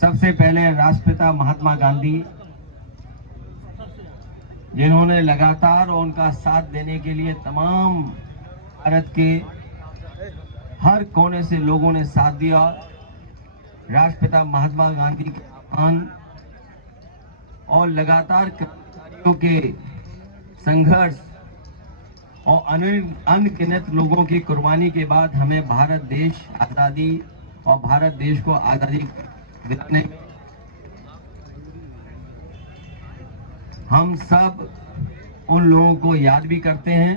सबसे पहले राष्ट्रपिता महात्मा गांधी, जिन्होंने लगातार उनका साथ देने के लिए तमाम भारत के हर कोने से लोगों ने साथ दिया। राष्ट्रपिता महात्मा गांधी के आह्वान और लगातार क्रांतिकारियों के संघर्ष और अनगिनत लोगों की कुर्बानी के बाद हमें भारत देश आजादी और भारत देश को आजादी दिलाने में हम सब उन लोगों को याद भी करते हैं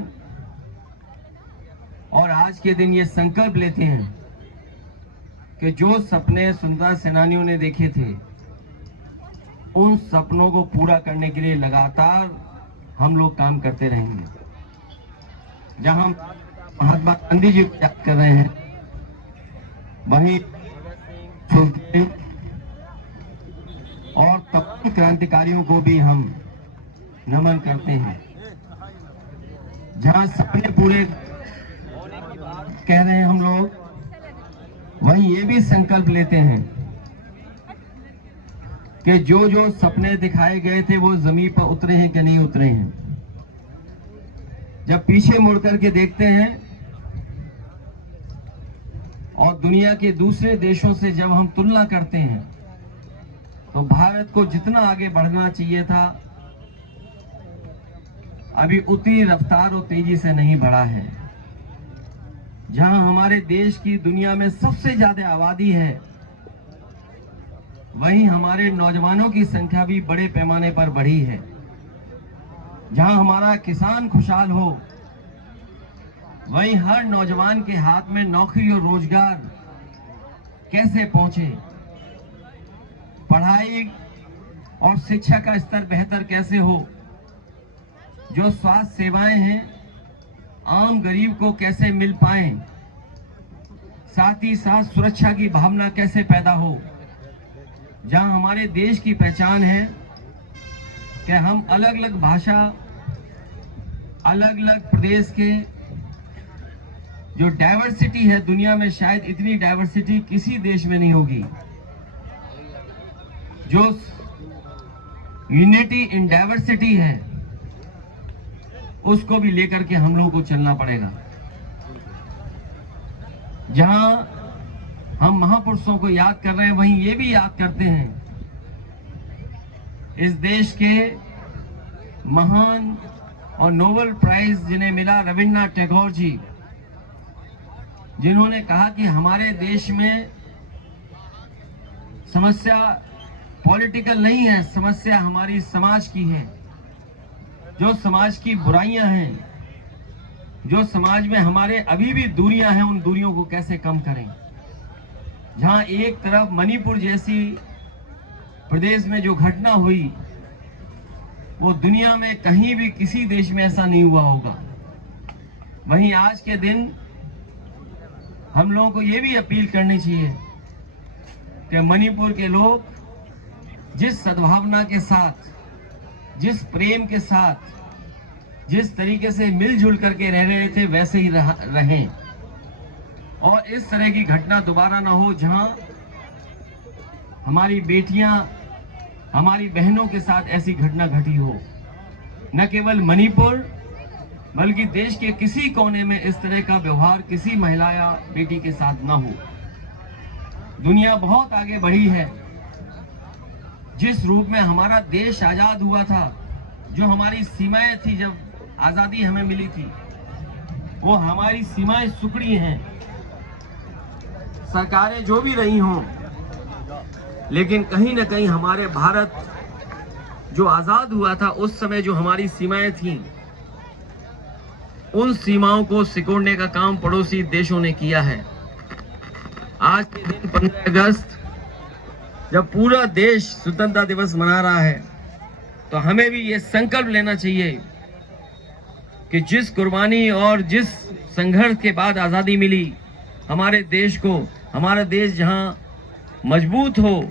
और आज के दिन ये संकल्प लेते हैं कि जो सपने स्वतंत्रता सेनानियों ने देखे थे, उन सपनों को पूरा करने के लिए लगातार हम लोग काम करते रहेंगे। जहां महात्मा गांधी जी को याद कर रहे हैं, वहीं सुखदेव और तमाम क्रांतिकारियों को भी हम नमन करते हैं। जहां सपने पूरे कह रहे हैं हम लोग, वहीं ये भी संकल्प लेते हैं कि जो जो सपने दिखाए गए थे वो जमीन पर उतरे हैं कि नहीं उतरे हैं। जब पीछे मुड़ करके देखते हैं और दुनिया के दूसरे देशों से जब हम तुलना करते हैं, तो भारत को जितना आगे बढ़ना चाहिए था, अभी उतनी रफ्तार और तेजी से नहीं बढ़ा है। जहां हमारे देश की दुनिया में सबसे ज्यादा आबादी है, वहीं हमारे नौजवानों की संख्या भी बड़े पैमाने पर बढ़ी है। जहां हमारा किसान खुशहाल हो, वहीं हर नौजवान के हाथ में नौकरी और रोजगार कैसे पहुंचे, पढ़ाई और शिक्षा का स्तर बेहतर कैसे हो, जो स्वास्थ्य सेवाएं हैं आम गरीब को कैसे मिल पाए, साथ ही साथ सुरक्षा की भावना कैसे पैदा हो। जहां हमारे देश की पहचान है कि हम अलग अलग भाषा, अलग अलग प्रदेश के जो डाइवर्सिटी है, दुनिया में शायद इतनी डाइवर्सिटी किसी देश में नहीं होगी। जो यूनिटी इन डाइवर्सिटी है, उसको भी लेकर के हम लोगों को चलना पड़ेगा। जहां हम महापुरुषों को याद कर रहे हैं, वहीं ये भी याद करते हैं इस देश के महान और नोबेल प्राइज जिन्हें मिला, रविन्द्रनाथ टैगोर जी, जिन्होंने कहा कि हमारे देश में समस्या पॉलिटिकल नहीं है, समस्या हमारी समाज की है। जो समाज की बुराइयां हैं, जो समाज में हमारे अभी भी दूरियां हैं, उन दूरियों को कैसे कम करें। जहां एक तरफ मणिपुर जैसी प्रदेश में जो घटना हुई, वो दुनिया में कहीं भी किसी देश में ऐसा नहीं हुआ होगा। वहीं आज के दिन हम लोगों को ये भी अपील करनी चाहिए कि मणिपुर के लोग जिस सद्भावना के साथ, जिस प्रेम के साथ, जिस तरीके से मिलजुल करके रह रहे थे, वैसे ही रहें और इस तरह की घटना दोबारा ना हो, जहां हमारी बेटियां, हमारी बहनों के साथ ऐसी घटना घटी हो। न केवल मणिपुर बल्कि देश के किसी कोने में इस तरह का व्यवहार किसी महिला या बेटी के साथ ना हो। दुनिया बहुत आगे बढ़ी है। जिस रूप में हमारा देश आजाद हुआ था, जो हमारी सीमाएं थी जब आजादी हमें मिली थी, वो हमारी सीमाएं सुकड़ी हैं। सरकारें जो भी रही हों, लेकिन कहीं ना कहीं हमारे भारत जो आजाद हुआ था, उस समय जो हमारी सीमाएं थीं, उन सीमाओं को सिकोड़ने का काम पड़ोसी देशों ने किया है। आज के दिन 15 अगस्त जब पूरा देश स्वतंत्रता दिवस मना रहा है, तो हमें भी ये संकल्प लेना चाहिए कि जिस कुर्बानी और जिस संघर्ष के बाद आजादी मिली हमारे देश को, हमारा देश जहां मजबूत हो,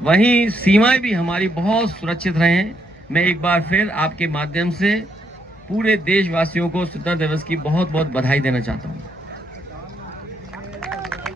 वहीं सीमाएं भी हमारी बहुत सुरक्षित रहें। मैं एक बार फिर आपके माध्यम से पूरे देशवासियों को स्वतंत्रता दिवस की बहुत बहुत बधाई देना चाहता हूं।